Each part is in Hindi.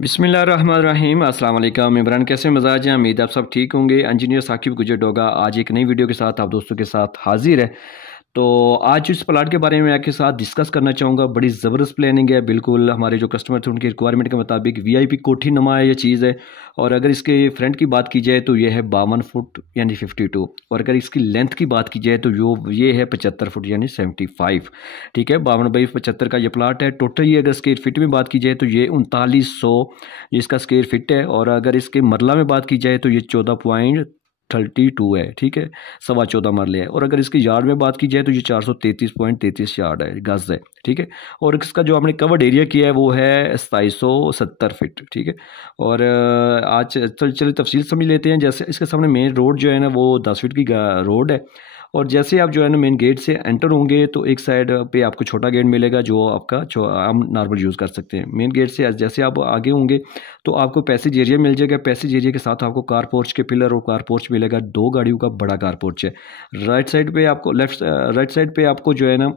बिस्मिल्लाहिर्रहमानिर्रहीम। अस्सलाम वालेकुम। इमरान कैसे मिजाज हैं? उम्मीद आप सब ठीक होंगे। इंजीनियर साकिब गुजर डोगा आज एक नई वीडियो के साथ आप दोस्तों के साथ हाजिर है। तो आज इस प्लाट के बारे में आपके साथ डिस्कस करना चाहूँगा। बड़ी ज़बरदस्त प्लानिंग है, बिल्कुल हमारे जो कस्टमर थे उनकी रिक्वायरमेंट के मुताबिक वीआईपी कोठी नुमा ये चीज़ है। और अगर इसके फ्रंट की बात की जाए तो ये है 52 फुट यानी 52, और अगर इसकी लेंथ की बात की जाए तो ये है 75 फुट यानी 75। ठीक है, 52 बाई 75 का ये प्लाट है। टोटल ये अगर स्क्वायर फीट में बात की जाए तो ये 3900 इसका स्क्वायर फिट है। और अगर इसके मरला में बात की जाए तो ये 14.32 है। ठीक है, 14.25 मरले है। और अगर इसकी यार्ड में बात की जाए तो ये 433.33 यार्ड है, गज है। ठीक है, और इसका जो हमने कवर्ड एरिया किया है वो है 2770 फिट। ठीक है, और आज चलिए तफसील समझ लेते हैं। जैसे इसके सामने मेन रोड जो है ना वो 10 फीट की रोड है। और जैसे आप जो है ना मेन गेट से एंटर होंगे तो एक साइड पे आपको छोटा गेट मिलेगा जो आपका जो हम नॉर्मल यूज़ कर सकते हैं। मेन गेट से जैसे आप आगे होंगे तो आपको पैसेज एरिया मिल जाएगा। पैसेज एरिया के साथ आपको कार पोर्च के पिलर और कार पोर्च मिलेगा। 2 गाड़ियों का बड़ा कार पोर्च है। राइट साइड पे आपको राइट साइड पे आपको जो है ना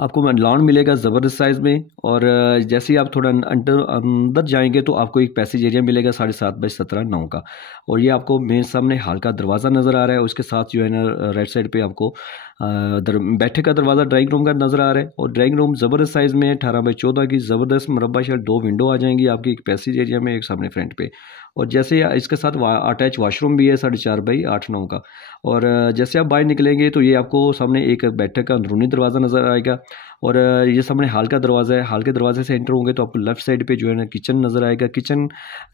आपको लॉन मिलेगा ज़बरदस्त साइज़ में। और जैसे ही आप थोड़ा अंदर जाएंगे तो आपको एक पैसेज एरिया मिलेगा 7.5 बाई 17 9 का। और ये आपको मेन सामने हॉल का दरवाज़ा नज़र आ रहा है। उसके साथ जो है ना राइट साइड पे आपको बैठक का दरवाज़ा ड्राइंग रूम का नज़र आ रहा है। और ड्राइंग रूम ज़बरदस्त साइज़ में 18 बाई 14 की ज़बरदस्त मुरब्बा शेल। 2 विंडो आ जाएंगी आपकी, एक पैसेज एरिया में एक सामने फ्रंट पे। और जैसे इसके साथ अटैच वाशरूम भी है 4.5 बाई 8 9 का। और जैसे आप बाहर निकलेंगे तो ये आपको सामने एक बैठक का अंदरूनी दरवाज़ा नज़र आएगा। और ये सामने हॉल का दरवाज़ा है। हॉल के दरवाजे से एंटर होंगे तो आपको लेफ्ट साइड पे जो है ना किचन नज़र आएगा। किचन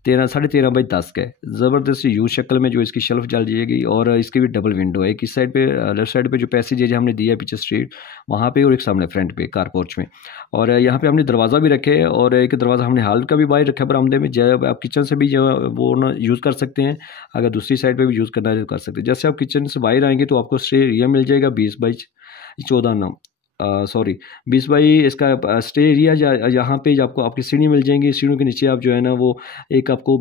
13.5 बाई 10 का है। ज़बरदस्त यू शक्ल में जो इसकी शेल्फ जल जाएगी। और इसकी भी डबल विंडो है, एक इस साइड पे लेफ्ट साइड पे जो पैसेज एरिया हमने दिया है पीछे स्ट्रीट वहाँ पे, और एक सामने फ्रंट पे कार पोर्च में। और यहाँ पे हमने दरवाज़ा भी रखे है। और एक दरवाज़ा हमने हॉल का भी बाहर रखा है बरामदे में। जब आप किचन से भी जो है वो ना यूज़ कर सकते हैं, अगर दूसरी साइड पे भी यूज़ करना है तो कर सकते हैं। जैसे आप किचन से बाहर आएंगे तो आपको स्टे एरिया मिल जाएगा 20 बाई 14 ना सॉरी 20 बाई इसका स्टे एरिया। यहाँ पे आपको आपकी सीढ़ी मिल जाएंगी। सीढ़ियों के नीचे आप जो है ना वो एक आपको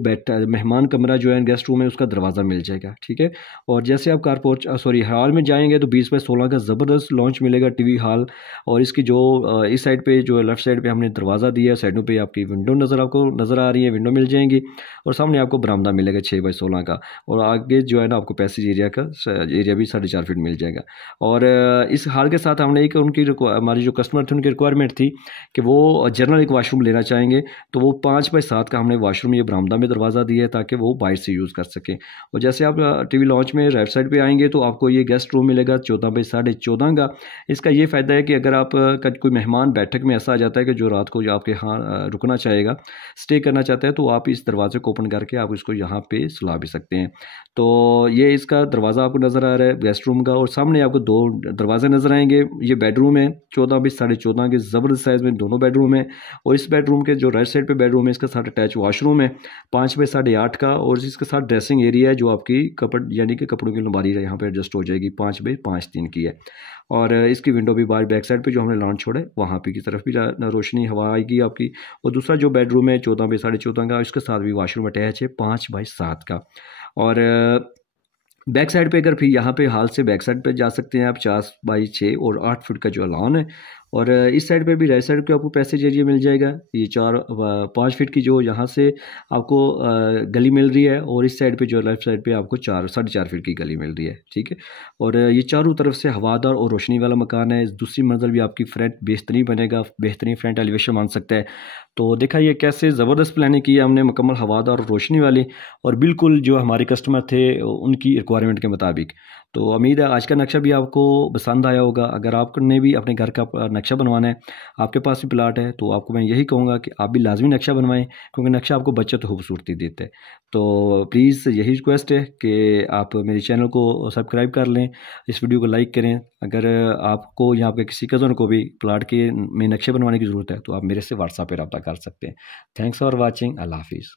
मेहमान कमरा जो है गेस्ट रूम है उसका दरवाज़ा मिल जाएगा। ठीक है, और जैसे आप कार पोर्च हॉल में जाएंगे तो 20 बाई 16 का ज़बरदस्त लॉन्च मिलेगा टीवी हॉल। और इसकी जो इस साइड पे जो लेफ्ट साइड पे हमने दरवाज़ा दिया है, साइडों पे आपकी विंडो आपको नज़र आ रही है, विंडो मिल जाएंगी। और सामने आपको बरामदा मिलेगा 6 बाई 16 का। और आगे जो है ना आपको पैसेज एरिया का एरिया भी 4.5 फीट मिल जाएगा। और इस हॉल के साथ हमने एक उनकी हमारी जो कस्टमर थे उनकी रिक्वायरमेंट थी कि वो जनरल एक वाशरूम लेना चाहेंगे। तो वो 5 बाई 7 का हमने वाशरूम ये बरामदा में दरवाज़ा दिया है ताकि वो बाहर से यूज़ कर सकें। और जैसे आप टीवी लॉन्च में राइट साइड पे आएंगे तो आपको ये गेस्ट रूम मिलेगा 14 बाई 14.5 का। इसका ये फ़ायदा है कि अगर आप का कोई मेहमान बैठक में ऐसा आ जाता है कि जो रात को जो आपके यहाँ रुकना चाहेगा, स्टे करना चाहता है, तो आप इस दरवाजे को ओपन करके आप इसको यहाँ पे सुला भी सकते हैं। तो ये इसका दरवाज़ा आपको नज़र आ रहा है गेस्ट रूम का। और सामने आपको 2 दरवाजे नज़र आएंगे। ये बेडरूम है 14 बाई 14.5 के ज़बरदस्त साइज़ में दोनों बेडरूम है। और इस बेडरूम के जो राइट साइड पे बेडरूम है इसके साथ अटैच वाशरूम है 5 बाई 8.5 का। और इसके साथ ड्रेसिंग एरिया है जो आपकी कपड़ यानी कि कपड़ों की अलमारी यहाँ पे एडजस्ट हो जाएगी। 5 बाई 5 3 की है। और इसकी विंडो भी बाहर बैक साइड पे जो हमने लॉन छोड़ा है वहाँ पे की तरफ भी रोशनी हवा आएगी आपकी। और दूसरा जो बेडरूम है 14 बाई 14.5 का, इसके साथ भी वाशरूम अटैच है 5 बाई 7 का। और बैक साइड पे अगर फिर यहाँ पे हाल से बैक साइड पे जा सकते हैं आप 4 बाई 6 और 8 फीट का जो लॉन है। और इस साइड पे भी राइट साइड पे आपको पैसेज एरिया मिल जाएगा। ये 5 फीट की जो यहाँ से आपको गली मिल रही है। और इस साइड पे जो लेफ्ट साइड पे आपको 4 साढ़े 4 फीट की गली मिल रही है। ठीक है, और ये चारों तरफ से हवादार और रोशनी वाला मकान है। दूसरी मंजिल भी आपकी फ्रंट बेहतरीन बनेगा, बेहतरीन फ्रंट एलिवेशन मान सकता है। तो देखा ये कैसे ज़बरदस्त प्लानिंग की है हमने, मुकम्मल हवादार और रोशनी वाली, और बिल्कुल जो हमारे कस्टमर थे उनकी रिक्वायरमेंट के मुताबिक। तो उम्मीद है आज का नक्शा भी आपको पसंद आया होगा। अगर आपने भी अपने घर का नक्शा बनवाना है, आपके पास भी प्लाट है, तो आपको मैं यही कहूँगा कि आप भी लाजमी नक्शा बनवाएं, क्योंकि नक्शा आपको बचत खूबसूरती देता है। तो प्लीज़ यही रिक्वेस्ट है कि आप मेरे चैनल को सब्सक्राइब कर लें, इस वीडियो को लाइक करें। अगर आपको या आपके किसी कज़न को भी प्लाट के में नक्शे बनवाने की ज़रूरत है तो आप मेरे से व्हाट्सएप पर रब्ता कर सकते हैं। Thanks for watching. अल्लाह हाफिज़।